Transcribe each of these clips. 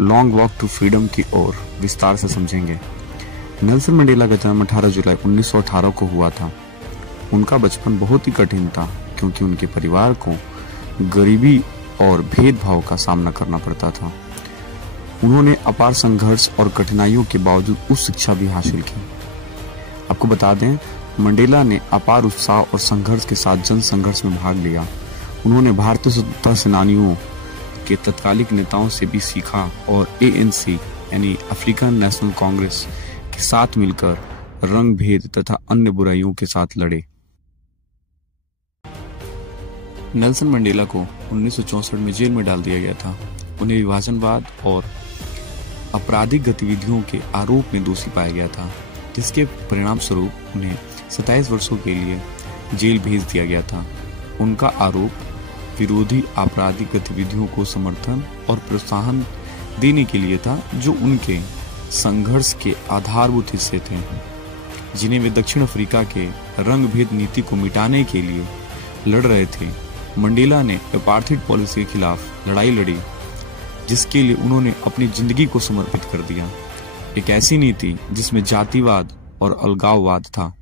Long walk to freedom की ओर विस्तार से समझेंगे। नेल्सन मंडेला का जन्म 18 जुलाई 1918 को हुआ था। उनका बचपन बहुत ही कठिन था क्योंकि उनके परिवार को गरीबी और भेदभाव का सामना करना पड़ता था। उन्होंने अपार संघर्ष और कठिनाइयों के बावजूद उच्च शिक्षा भी हासिल की। आपको बता दें, मंडेला ने अपार उत्साह और संघर्ष के साथ जन संघर्ष में भाग लिया। उन्होंने भारतीय स्वतंत्रता सेनानियों के तत्कालिक नेताओं से भी सीखा और ANC यानी अफ्रीकन नेशनल कांग्रेस के साथ मिलकर रंग भेद तथा अन्य बुराइयों के साथ लड़े। नेल्सन मंडेला को 1964 में जेल में डाल दिया गया था। उन्हें विभाजनवाद और आपराधिक गतिविधियों के आरोप में दोषी पाया गया था, जिसके परिणाम स्वरूप उन्हें 27 वर्षों के लिए जेल भेज दिया गया था। उनका आरोप विरोधी आपराधिक गतिविधियों को समर्थन और प्रोत्साहन देने के लिए था, जो उनके संघर्ष के आधारभूत हिस्से थे, जिन्हें वे दक्षिण अफ्रीका के रंग भेद नीति को मिटाने के लिए लड़ रहे थे। मंडेला ने अपार्थाइड पॉलिसी के खिलाफ लड़ाई लड़ी, जिसके लिए उन्होंने अपनी जिंदगी को समर्पित कर दिया। एक ऐसी नीति जिसमें जातिवाद और अलगाववाद था।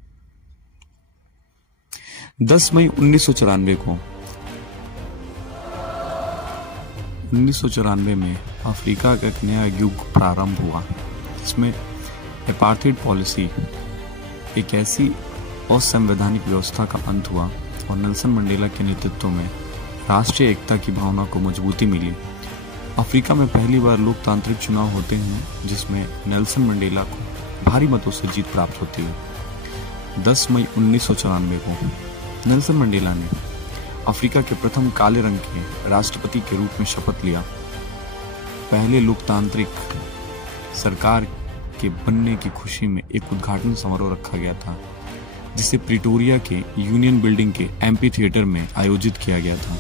10 मई 1994 में अफ्रीका का एक नया युग प्रारंभ हुआ, जिसमें अपार्थाइड पॉलिसी एक ऐसी असंवैधानिक व्यवस्था का अंत हुआ और नेल्सन मंडेला के नेतृत्व में राष्ट्रीय एकता की भावना को मजबूती मिली। अफ्रीका में पहली बार लोकतांत्रिक चुनाव होते हैं, जिसमें नेल्सन मंडेला को भारी मतों से जीत प्राप्त होती है। 10 मई 1994 को नेल्सन मंडेला ने अफ्रीका के प्रथम काले रंग के राष्ट्रपति के रूप में शपथ लिया। पहले लोकतांत्रिक सरकार के बनने की खुशी में एक उद्घाटन समारोह रखा गया था, जिसे प्रिटोरिया के यूनियन बिल्डिंग के एम्पी थिएटर में आयोजित किया गया था।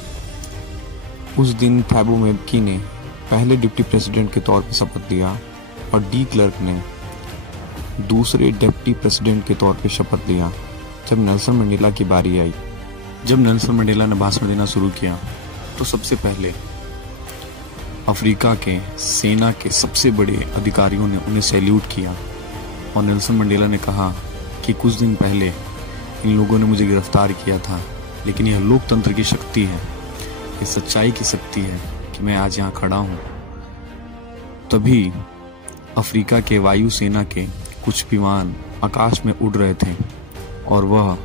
उस दिन थैबो म्बकी ने पहले डिप्टी प्रेसिडेंट के तौर पर शपथ लिया और डी क्लर्क ने दूसरे डिप्टी प्रेसिडेंट के तौर पर शपथ लिया। जब नेल्सन मंडेला की बारी आई, जब नेल्सन मंडेला ने भाषण देना शुरू किया, तो सबसे पहले अफ्रीका के सेना के सबसे बड़े अधिकारियों ने उन्हें सैल्यूट किया और नेल्सन मंडेला ने कहा कि कुछ दिन पहले इन लोगों ने मुझे गिरफ्तार किया था, लेकिन यह लोकतंत्र की शक्ति है, यह सच्चाई की शक्ति है कि मैं आज यहाँ खड़ा हूँ। तभी अफ्रीका के वायुसेना के कुछ विमान आकाश में उड़ रहे थे और वह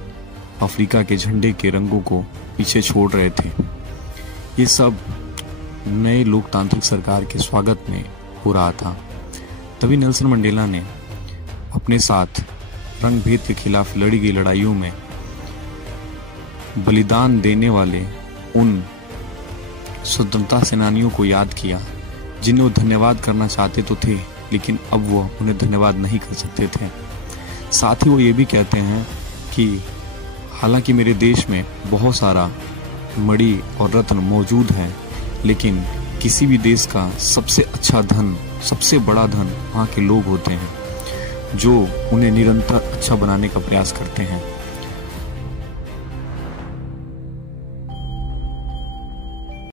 अफ्रीका के झंडे के रंगों को पीछे छोड़ रहे थे। ये सब नए लोकतांत्रिक सरकार के स्वागत में हो रहा था। तभी नेल्सन मंडेला ने अपने साथ रंग भेद के खिलाफ लड़ी गई लड़ाइयों में बलिदान देने वाले उन स्वतंत्रता सेनानियों को याद किया, जिन्हें वो धन्यवाद करना चाहते तो थे, लेकिन अब वो उन्हें धन्यवाद नहीं कर सकते थे। साथ ही वो ये भी कहते हैं कि हालांकि मेरे देश में बहुत सारा मणि और रत्न मौजूद है, लेकिन किसी भी देश का सबसे अच्छा धन, सबसे बड़ा धन वहाँ के लोग होते हैं, जो उन्हें निरंतर अच्छा बनाने का प्रयास करते हैं।